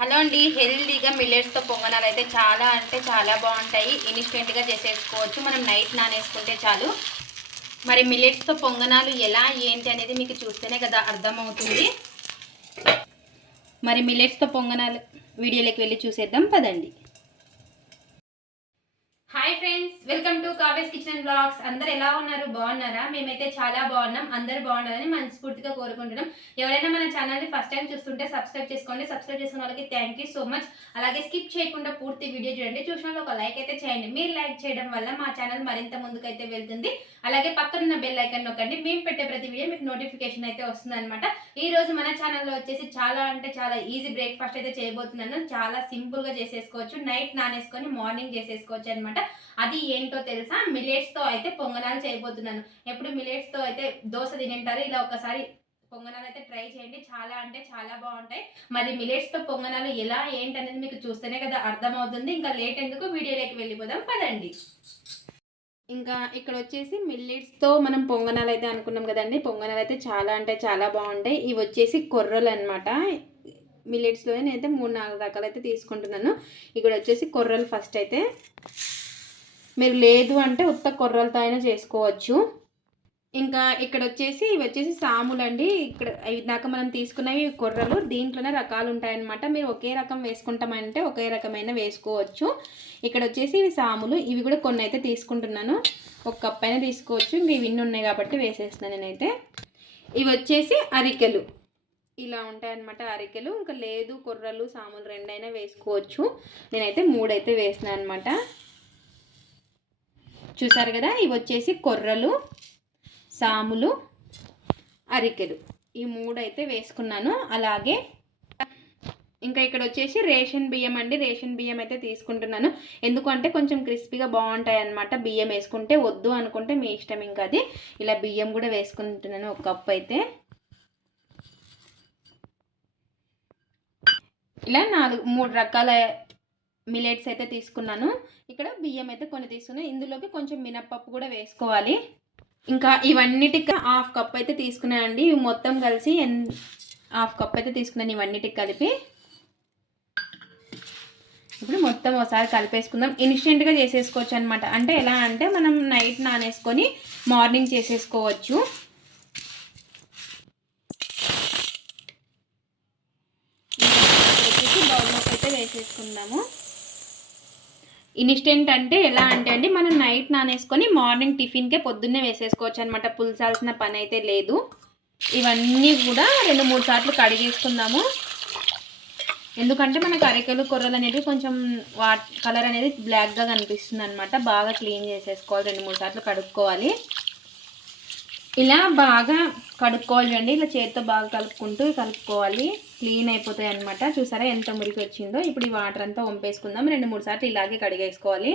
Hello అండి హెల్దీగా మిల్లెట్స్తో పొంగనాలు అయితే చాలా అంటే చాలా బాగుంటాయి. ఇన్స్టెంట్గా చేసేసుకోవచ్చు. మనం నైట్ నానేసుకుంటే చాలు. మరి మిల్లెట్స్తో పొంగనాలు ఎలా ఏంటి అనేది మీకు చూస్తేనే కదా అర్థమవుతుంది. మరి మిల్లెట్స్తో పొంగనాలు వీడియోలోకి వెళ్ళి చూసేద్దాం పదండి. Hi friends welcome to కావేస్ kitchen blogs అందరు ఎలా ఉన్నారు? బాగున్నారా? మేమైతే చాలా బాగున్నాం. అందరు బాగున్నారని మనస్ఫూర్తిగా కోరుకుంటున్నాం. ఎవరైనా మన ఛానల్ని ఫస్ట్ టైం చూస్తుంటే సబ్స్క్రైబ్ చేసుకోండి. సబ్స్క్రైబ్ చేసుకున్న వాళ్ళకి థ్యాంక్ యూ సో మచ్ అలాగే స్కిప్ చేయకుండా పూర్తి వీడియో చూడండి. చూసిన వాళ్ళు ఒక లైక్ అయితే చేయండి. మీరు లైక్ చేయడం వల్ల మా ఛానల్ మరింత ముందుకైతే వెళ్తుంది. అలాగే పక్కనున్న బెల్ ఐకన్ నొక్కండి. మేము పెట్టే ప్రతి వీడియో మీకు నోటిఫికేషన్ అయితే వస్తుంది అనమాట ఈ రోజు మన ఛానల్లో వచ్చేసి చాలా అంటే చాలా ఈజీ బ్రేక్ఫాస్ట్ అయితే చేయబోతున్నాను. చాలా సింపుల్గా చేసేసుకోవచ్చు. నైట్ నానేసుకొని మార్నింగ్ చేసేసుకోవచ్చు అనమాట అది ఏంటో తెలుసా? మిలేట్స్తో అయితే పొంగనాలు చేయబోతున్నాను. ఎప్పుడు మిలేట్స్తో అయితే దోశ తినింటారు ఇలా ఒకసారి పొంగనాలు అయితే ట్రై చేయండి. చాలా అంటే చాలా బాగుంటాయి. మరి మిలేట్స్తో పొంగనాలు ఎలా అనేది మీకు చూస్తేనే కదా అర్థమవుతుంది. ఇంకా లేట్ ఎందుకు? వీడియోలోకి వెళ్ళిపోదాం. పదండి. ఇంకా ఇక్కడ వచ్చేసి మిల్లెట్స్తో మనం పొంగనాలు అయితే అనుకున్నాం కదండి. పొంగనాలు అయితే చాలా అంటే చాలా బాగుంటాయి. ఇవి వచ్చేసి కొర్రలు అనమాట మిల్లెట్స్లో నేనైతే మూడు నాలుగు రకాలు అయితే తీసుకుంటున్నాను. ఇక్కడ వచ్చేసి కొర్రలు ఫస్ట్ అయితే. మీరు లేదు అంటే ఉత్త కొర్రలతో అయినా చేసుకోవచ్చు. ఇంకా ఇక్కడ వచ్చేసి ఇవి వచ్చేసి సాములు అండి ఇక్కడ ఇందాక మనం తీసుకున్నవి కొర్రలు దీంట్లోనే రకాలు ఉంటాయన్నమాట. మీరు ఒకే రకం వేసుకుంటామంటే ఒకే రకమైన వేసుకోవచ్చు. ఇక్కడ వచ్చేసి ఇవి సాములు. ఇవి కూడా కొన్ని అయితే తీసుకుంటున్నాను. ఒక కప్ అయినా తీసుకోవచ్చు. ఇంక ఇవి ఇన్ని ఉన్నాయి కాబట్టి వేసేస్తున్నాను నేనైతే. ఇవి వచ్చేసి అరికెలు. ఇలా ఉంటాయన్నమాట అరికెలు. ఇంకా లేదు కొర్రలు సాములు రెండైనా వేసుకోవచ్చు. నేనైతే మూడైతే వేసినాను అనమాట చూసారు కదా? ఇవి వచ్చేసి కొర్రలు సాములు అరికెలు. ఈ మూడు అయితే వేసుకున్నాను. అలాగే ఇంకా ఇక్కడ వచ్చేసి రేషన్ బియ్యం అండి. రేషన్ బియ్యం అయితే తీసుకుంటున్నాను. ఎందుకంటే కొంచెం క్రిస్పీగా బాగుంటాయి అనమాట బియ్యం వేసుకుంటే. వద్దు అనుకుంటే మీ ఇష్టం ఇంకా అది. ఇలా బియ్యం కూడా వేసుకుంటున్నాను ఒక కప్ అయితే. ఇలా నాలుగు మూడు రకాల మిలెట్స్ అయితే తీసుకున్నాను. ఇక్కడ బియ్యం అయితే కొన్ని తీసుకున్నాను ఇందులోకి కొంచెం మినప్పప్పు కూడా వేసుకోవాలి. ఇంకా ఇవన్నిటికి హాఫ్ కప్ అయితే తీసుకున్నానండి. ఇవి మొత్తం కలిసి ఎన్ హాఫ్ కప్ అయితే తీసుకున్నాను ఇవన్నిటికి కలిపి. ఇప్పుడు మొత్తం ఒకసారి కలిపేసుకుందాం. ఇన్స్టెంట్గా చేసేసుకోవచ్చు అనమాట అంటే ఎలా అంటే మనం నైట్ నానేసుకొని మార్నింగ్ చేసేసుకోవచ్చు. బౌల్లోకి అయితే వేసేసుకుందాము. ఇన్స్టెంట్ అంటే ఎలా అంటే అండి మనం నైట్ నానేసుకొని మార్నింగ్ టిఫిన్కే పొద్దున్నే వేసేసుకోవచ్చు అనమాట పులిసాల్సిన పని అయితే లేదు. ఇవన్నీ కూడా రెండు మూడు సార్లు కడిగేసుకుందాము ఎందుకంటే మనకు అరికలు కొర్రలు అనేవి కొంచెం వా కలర్ అనేది బ్లాక్గా కనిపిస్తుంది అనమాట బాగా క్లీన్ చేసేసుకోవాలి రెండు మూడు సార్లు కడుక్కోవాలి. ఇలా బాగా కడుక్కోవాలి అండి ఇలా చేతితో బాగా కలుపుకుంటూ కలుపుకోవాలి. క్లీన్ అయిపోతాయి అనమాట చూసారా ఎంత మురికి వచ్చిందో ఇప్పుడు ఈ వాటర్ అంతా వంపేసుకుందాం. రెండు మూడు సార్లు ఇలాగే కడిగేసుకోవాలి.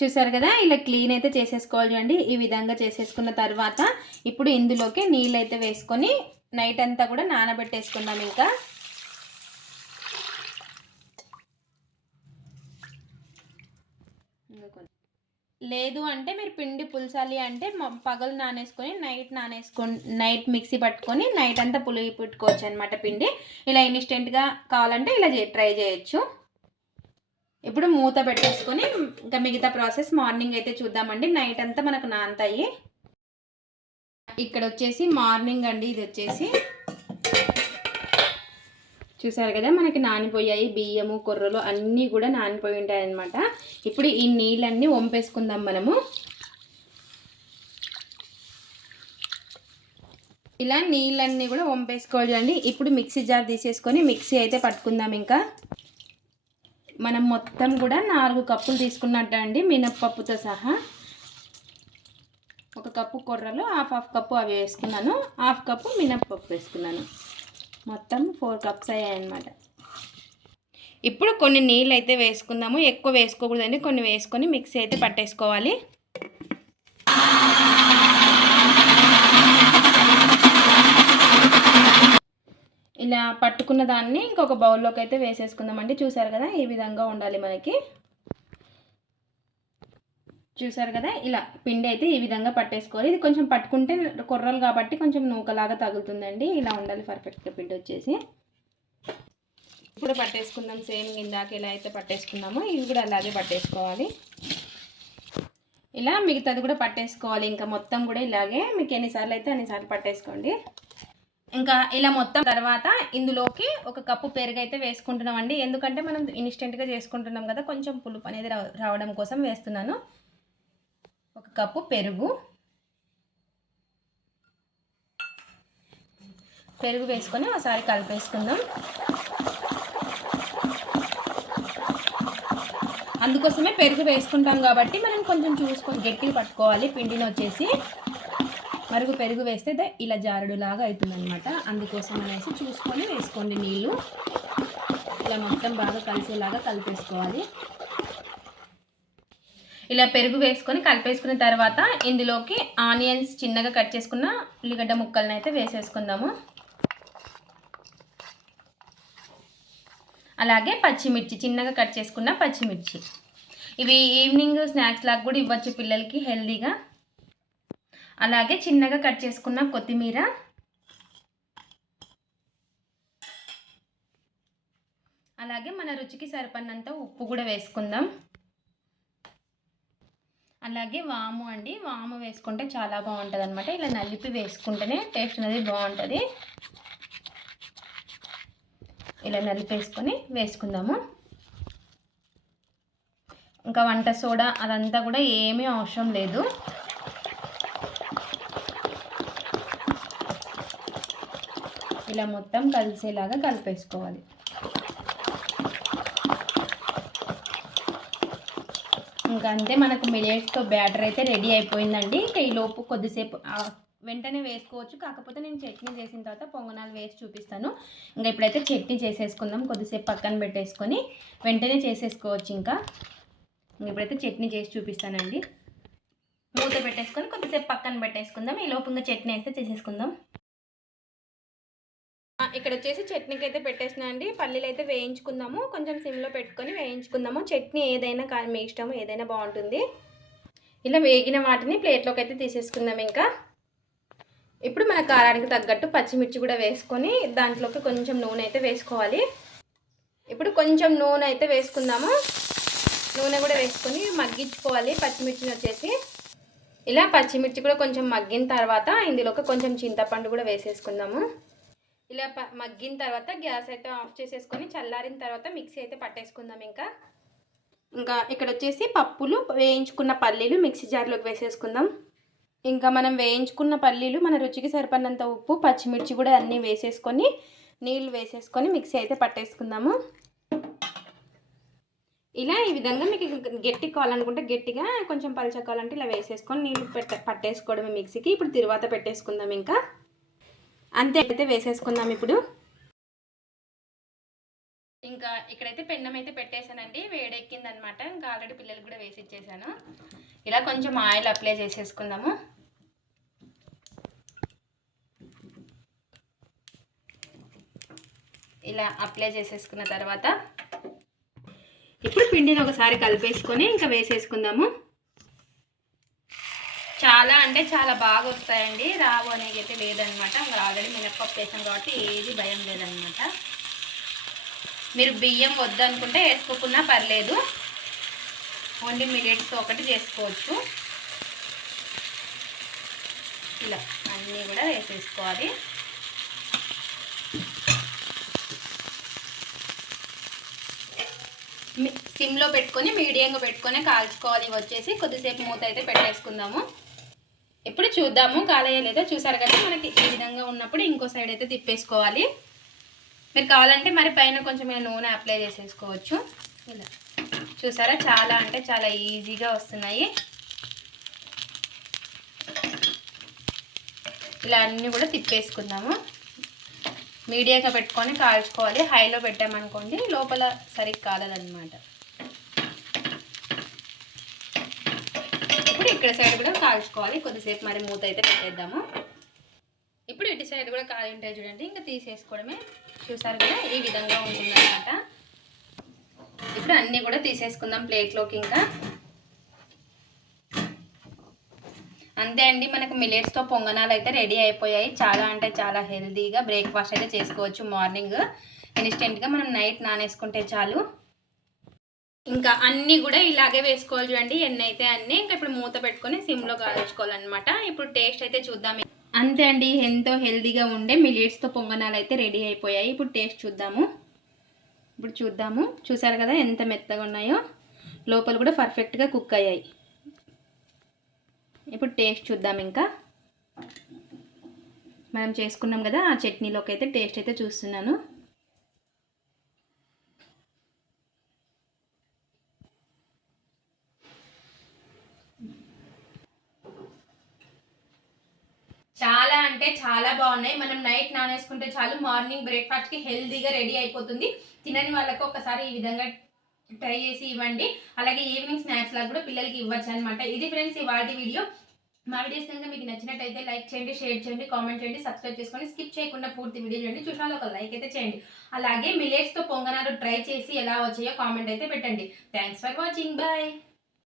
చూసారు కదా ఇలా క్లీన్ అయితే చేసేసుకోవాలి అండి. ఈ విధంగా చేసేసుకున్న తర్వాత ఇప్పుడు ఇందులోకి నీళ్ళు అయితే వేసుకొని నైట్ అంతా కూడా నానబెట్టేసుకుందాం ఇంకా. లేదు అంటే మీరు పిండి పులసాలి అంటే పగలు నానేసుకొని నైట్ నానేసుకొని నైట్ మిక్సీ పట్టుకొని నైట్ అంతా పులి పెట్టుకోవచ్చు అనమాట పిండి. ఇలా ఇన్స్టెంట్గా కావాలంటే ఇలా ట్రై చేయొచ్చు. ఇప్పుడు మూత పెట్టేసుకొని ఇంకా మిగతా ప్రాసెస్ మార్నింగ్ అయితే చూద్దామండి. నైట్ అంతా మనకు నాంతాయి. ఇక్కడ వచ్చేసి మార్నింగ్ అండి ఇది వచ్చేసి చూసారు కదా మనకి నానిపోయాయి బియ్యము కొర్రలు అన్నీ కూడా నానిపోయి ఉంటాయి అనమాట ఇప్పుడు ఈ నీళ్ళన్నీ వంపేసుకుందాం మనము. ఇలా నీళ్ళన్నీ కూడా వంపేసుకోవాలండి. అండి ఇప్పుడు మిక్సీ జార్ తీసేసుకొని మిక్సీ అయితే పట్టుకుందాం ఇంకా. మనం మొత్తం కూడా నాలుగు కప్పులు తీసుకున్నట్టు అండి మినప్పప్పుతో సహా. ఒక కప్పు కొర్రలు హాఫ్ హాఫ్ కప్పు అవి వేసుకున్నాను. హాఫ్ కప్పు మినప్పప్పు వేసుకున్నాను. మొత్తం ఫోర్ కప్స్ అయ్యాయన్నమాట. ఇప్పుడు కొన్ని నీళ్ళు అయితే వేసుకుందాము. ఎక్కువ వేసుకోకూడదండి. కొన్ని వేసుకొని మిక్సీ అయితే పట్టేసుకోవాలి. ఇలా పట్టుకున్న దాన్ని ఇంకొక బౌల్లోకి అయితే వేసేసుకుందామండి. చూసారు కదా ఈ విధంగా ఉండాలి మనకి. చూసారు కదా? ఇలా పిండి అయితే ఈ విధంగా పట్టేసుకోవాలి. ఇది కొంచెం పట్టుకుంటే కొర్రలు కాబట్టి కొంచెం నూకలాగా తగులుతుందండి. ఇలా ఉండాలి పర్ఫెక్ట్గా పిండి వచ్చేసి. ఇప్పుడు పట్టేసుకుందాం. సేమ్ ఇందాక ఎలా అయితే పట్టేసుకున్నామో. ఇవి కూడా అలాగే పట్టేసుకోవాలి. ఇలా మిగతాది కూడా పట్టేసుకోవాలి. ఇంకా మొత్తం కూడా ఇలాగే మీకు ఎన్నిసార్లు అయితే అన్నిసార్లు పట్టేసుకోండి. ఇంకా ఇలా మొత్తం తర్వాత ఇందులోకి ఒక కప్పు పెరుగు అయితే వేసుకుంటున్నాం అండి ఎందుకంటే మనం ఇన్స్టెంట్గా చేసుకుంటున్నాం కదా కొంచెం పులుపు అనేది రావ- రావడం కోసం వేస్తున్నాను. ఒక కప్పు పెరుగు. పెరుగు వేసుకొని ఒకసారి కలిపేసుకుందాం. అందుకోసమే పెరుగు వేసుకుంటాం కాబట్టి మనం కొంచెం చూసుకొని గట్టిగా పట్టుకోవాలి. పిండిని వచ్చేసి మరుగు పెరుగు వేస్తే ఇలా జారుడులాగా అవుతుందనమాట అందుకోసం అనేసి చూసుకొని వేసుకోండి నీళ్ళు. ఇలా మొత్తం బాగా కలిసేలాగా కలిపేసుకోవాలి. ఇలా పెరుగు వేసుకొని కలిపేసుకున్న తర్వాత ఇందులోకి ఆనియన్స్ చిన్నగా కట్ చేసుకున్న ఉల్లిగడ్డ ముక్కలను అయితే వేసేసుకుందాము. అలాగే పచ్చిమిర్చి చిన్నగా కట్ చేసుకున్న పచ్చిమిర్చి. ఇవి ఈవినింగ్ స్నాక్స్ లాగా కూడా ఇవ్వచ్చు పిల్లలకి హెల్దీగా. అలాగే చిన్నగా కట్ చేసుకున్న కొత్తిమీర. అలాగే మన రుచికి సరిపడినంత ఉప్పు కూడా వేసుకుందాం. అలాగే వాము అండి. వాము వేసుకుంటే చాలా బాగుంటుంది అనమాట ఇలా నలిపి వేసుకుంటేనే టేస్ట్ అనేది బాగుంటుంది. ఇలా నలిపేసుకొని వేసుకుందాము. ఇంకా వంట సోడా అదంతా కూడా ఏమీ అవసరం లేదు. ఇలా మొత్తం కలిసేలాగా కలిపేసుకోవాలి. ఇంకా అంతే మనకు మిలియట్స్తో బ్యాటర్ అయితే రెడీ అయిపోయిందండి. ఇంకా ఈ లోపు కొద్దిసేపు వెంటనే వేసుకోవచ్చు. కాకపోతే నేను చట్నీ చేసిన తర్వాత పొంగనాలు వేసి చూపిస్తాను. ఇంకా ఇప్పుడైతే చట్నీ చేసేసుకుందాం. కొద్దిసేపు పక్కన పెట్టేసుకొని వెంటనే చేసేసుకోవచ్చు ఇంకా ఇప్పుడైతే చట్నీ చేసి చూపిస్తానండి. మూత పెట్టేసుకొని కొద్దిసేపు పక్కన పెట్టేసుకుందాం. ఈ లోపు ఇంకా చట్నీ అయితే చేసేసుకుందాం. ఇక్కడ వచ్చేసి చట్నీకి అయితే పెట్టేసిన అండి. పల్లీలు అయితే వేయించుకుందాము. కొంచెం సిమ్లో పెట్టుకొని వేయించుకుందాము. చట్నీ ఏదైనా కానీ మీ ఇష్టం ఏదైనా బాగుంటుంది. ఇలా వేగిన వాటిని ప్లేట్లోకి అయితే తీసేసుకుందాం ఇంకా. ఇప్పుడు మన కారానికి తగ్గట్టు పచ్చిమిర్చి కూడా వేసుకొని దాంట్లోకి కొంచెం నూనె అయితే వేసుకోవాలి. ఇప్పుడు కొంచెం నూనె అయితే వేసుకుందాము. నూనె కూడా వేసుకొని మగ్గించుకోవాలి పచ్చిమిర్చిని వచ్చేసి. ఇలా పచ్చిమిర్చి కూడా కొంచెం మగ్గిన తర్వాత ఇందులోకి కొంచెం చింతపండు కూడా వేసేసుకుందాము. ఇలా ప మగ్గిన తర్వాత గ్యాస్ అయితే ఆఫ్ చేసేసుకొని చల్లారిన తర్వాత మిక్సీ అయితే పట్టేసుకుందాం ఇంకా. ఇంకా ఇక్కడ వచ్చేసి పప్పులు వేయించుకున్న పల్లీలు మిక్సీ జార్లోకి వేసేసుకుందాం. ఇంకా మనం వేయించుకున్న పల్లీలు మన రుచికి సరిపడినంత ఉప్పు పచ్చిమిర్చి కూడా అన్నీ వేసేసుకొని నీళ్ళు వేసేసుకొని మిక్సీ అయితే పట్టేసుకుందాము. ఇలా ఈ విధంగా మీకు గట్టి కావాలనుకుంటే గట్టిగా కొంచెం పలుచ కావాలంటే ఇలా వేసేసుకొని నీళ్ళు పెట్ట పట్టేసుకోవడం మిక్సీకి. ఇప్పుడు తిరువాత పెట్టేసుకుందాం ఇంకా. అంతే అయితే వేసేసుకుందాం ఇప్పుడు. ఇంకా ఇక్కడైతే పెన్నం అయితే పెట్టేశానండి వేడెక్కింది అనమాట ఇంకా ఆల్రెడీ పిల్లలు కూడా వేసి ఇచ్చేసాను ఇలా కొంచెం ఆయిల్ అప్లై చేసేసుకుందాము. ఇలా అప్లై చేసేసుకున్న తర్వాత ఇప్పుడు పిండిని ఒకసారి కలిపేసుకొని ఇంకా వేసేసుకుందాము. చాలా అంటే చాలా బాగా వస్తాయండి రావు అనేది అయితే లేదనమాట. ఇంకా ఆల్రెడీ మినప్పప్పు వేసాం కాబట్టి ఏది భయం లేదనమాట. మీరు బియ్యం వద్దనుకుంటే వేసుకోకున్నా పర్లేదు. ఓన్లీ మిలెట్స్ ఒకటి చేసుకోవచ్చు. ఇలా అన్నీ కూడా వేసేసుకోవాలి. సిమ్లో పెట్టుకొని మీడియంగా పెట్టుకొని కాల్చుకోవాలి. వచ్చేసి కొద్దిసేపు మూత అయితే పెట్టేసుకుందాము. ఇప్పుడు చూద్దాము. కాలయ్య లేదో చూసారు కదా మనకి ఈ విధంగా ఉన్నప్పుడు ఇంకో సైడ్ అయితే తిప్పేసుకోవాలి. మీరు కావాలంటే మరి పైన కొంచెం నూనె అప్లై చేసేసుకోవచ్చు. ఇలా. చూసారా? చాలా అంటే చాలా ఈజీగా వస్తున్నాయి. ఇలా అన్నీ కూడా తిప్పేసుకుందాము. మీడియాగా పెట్టుకొని కాల్చుకోవాలి. హైలో పెట్టామనుకోండి లోపల సరిగ్గా కాలదనమాట ఇప్పుడు ఇక్కడ సైడ్ కూడా కాల్చుకోవాలి. కొద్దిసేపు మరి మూత అయితే పెట్టేద్దాము. ఇప్పుడు ఇటు సైడ్ కూడా కాలి ఉంటాయి చూడండి. ఇంకా తీసేసుకోవడమే. చూసారు కదా ఈ విధంగా ఉంటుందన్నమాట. ఇప్పుడు అన్నీ కూడా తీసేసుకుందాం ప్లేట్లోకి ఇంకా. అంతే అండి మనకు మిలేట్స్తో పొంగనాలు అయితే రెడీ అయిపోయాయి. చాలా అంటే చాలా హెల్తీగా బ్రేక్ఫాస్ట్ అయితే చేసుకోవచ్చు మార్నింగ్. ఇన్స్టెంట్గా మనం నైట్ నానేసుకుంటే చాలు. ఇంకా అన్నీ కూడా ఇలాగే వేసుకోవాలి చూడండి. ఎన్ని అయితే అన్నీ ఇంకా ఇప్పుడు మూత పెట్టుకొని సిమ్లో కాల్చుకోవాలన్నమాట. ఇప్పుడు టేస్ట్ అయితే చూద్దాం. అంతే అండి ఎంతో హెల్దీగా ఉండే మిలియట్స్తో పొంగనాలు అయితే రెడీ అయిపోయాయి. ఇప్పుడు టేస్ట్ చూద్దాము. ఇప్పుడు చూద్దాము. చూసారు కదా ఎంత మెత్తగా ఉన్నాయో? లోపల కూడా పర్ఫెక్ట్గా కుక్ అయ్యాయి. ఇప్పుడు టేస్ట్ చూద్దాం ఇంకా. మనం చేసుకున్నాం కదా ఆ చట్నీలోకి అయితే టేస్ట్ అయితే చూస్తున్నాను. చాలా అంటే చాలా బాగున్నాయి. మనం నైట్ నానేసుకుంటే చాలు మార్నింగ్ బ్రేక్ఫాస్ట్కి హెల్దీగా రెడీ అయిపోతుంది. తినని వాళ్ళకు ఒకసారి ఈ విధంగా ట్రై చేసి ఇవ్వండి. అలాగే ఈవినింగ్ స్నాక్స్ లాగా కూడా పిల్లలకి ఇవ్వచ్చు అనమాట ఇది ఫ్రెండ్స్ ఇవాళ వీడియో. మా వీడియోస్ కనుక మీకు నచ్చినట్టయితే లైక్ చేయండి షేర్ చేయండి కామెంట్ చేయండి సబ్స్క్రైబ్ చేసుకొని స్కిప్ చేయకుండా పూర్తి వీడియో చేయండి చూసినా ఒక లైక్ అయితే చేయండి. అలాగే మిలేట్స్తో పొంగనాలు ట్రై చేసి ఎలా వచ్చాయో కామెంట్ అయితే పెట్టండి. Thanks for watching. బాయ్.